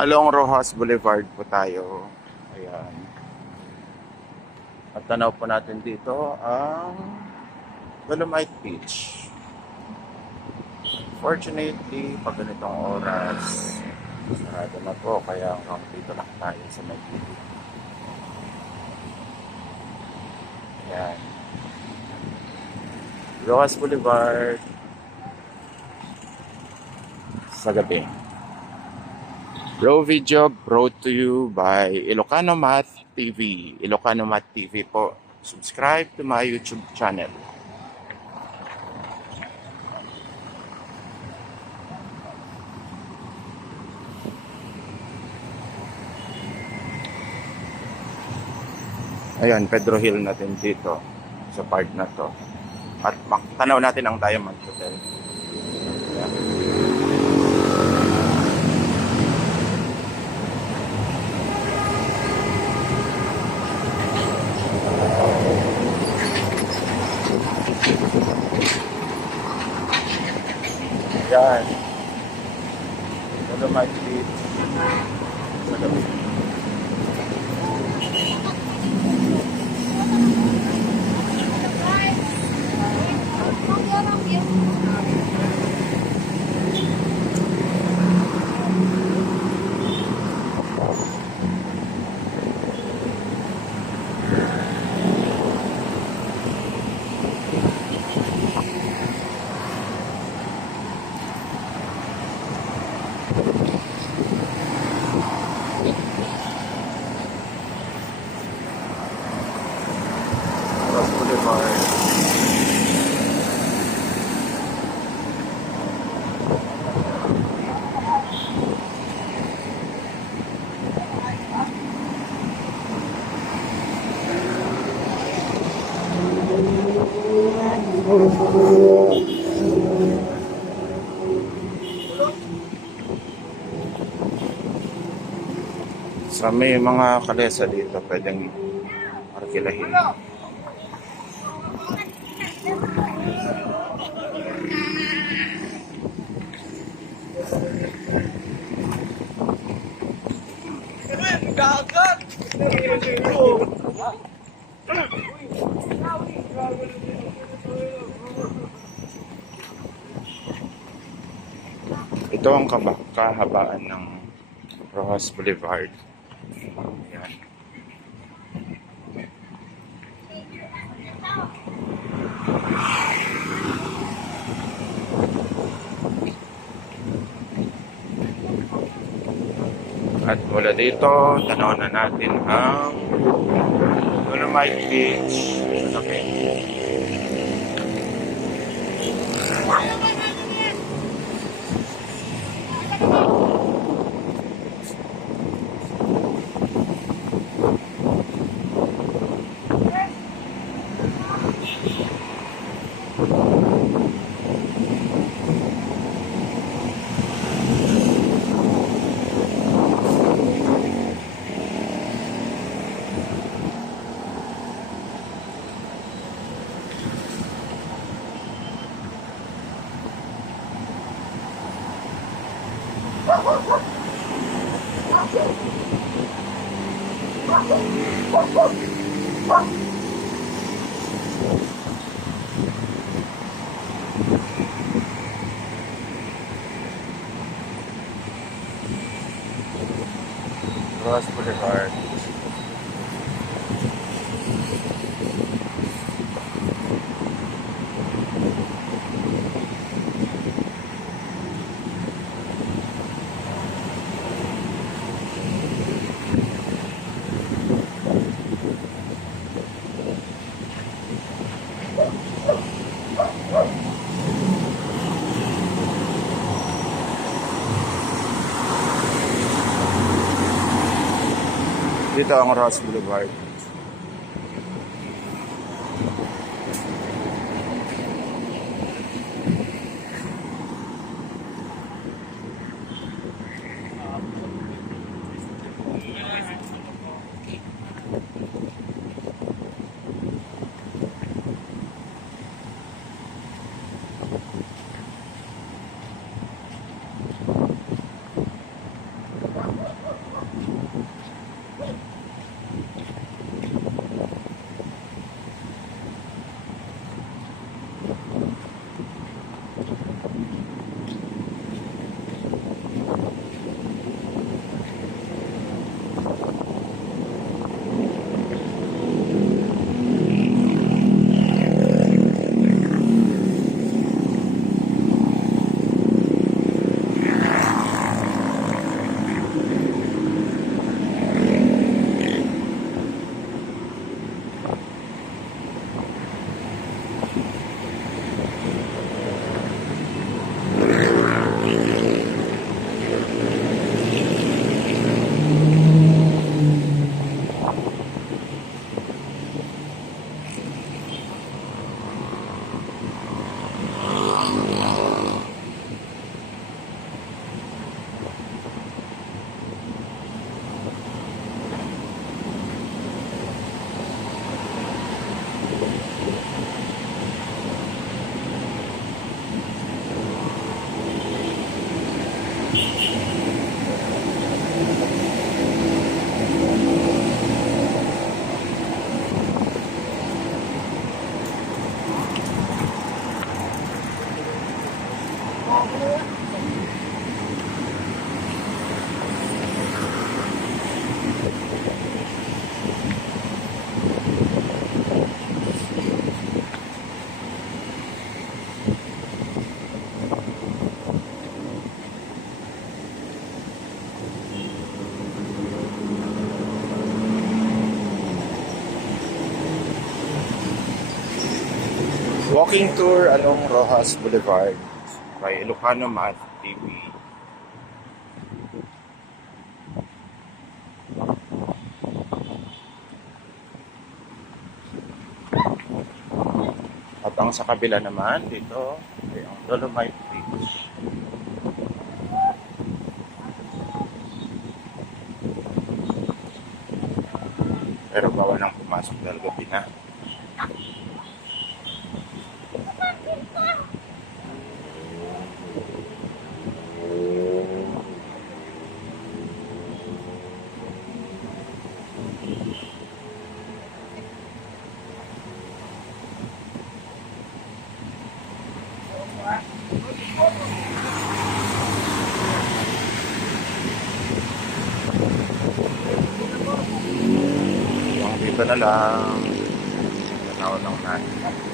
Along Rojas Boulevard po tayo. Ayan. At tanaw po natin dito ang Dolomite Beach. Fortunately, pag ganitong oras, sarado na po. Kaya hanggang dito lang tayo sa may gilid. Ayan. Rojas Boulevard sa gabi. Raw video brought to you by Ilocano Math TV. Ilocano Math TV po. Subscribe to my YouTube channel. Ayan, Pedro Hill natin dito sa part na to. At tanaw natin ang Diamond Hotel. Ayan. Yan. Dolomite Beach. Sa gabi. Ross Boulevard. Sa may mga kalesa dito, pwedeng arkilahin. Ito ang kahabaan ng Rojas Boulevard. Ayan. At mula dito, tanaw na natin ang Dolomite Beach. Okay. Rojas Boulevard. Dito ang Rojas Boulevard. Walking tour along Rojas Boulevard by Ilocano Math TV. At ang sa kabila naman, dito, ay ang Dolomite Beach. Pero bawal nang pumasok dahil gabi na. Yung dito na lang, tanaw lang natin.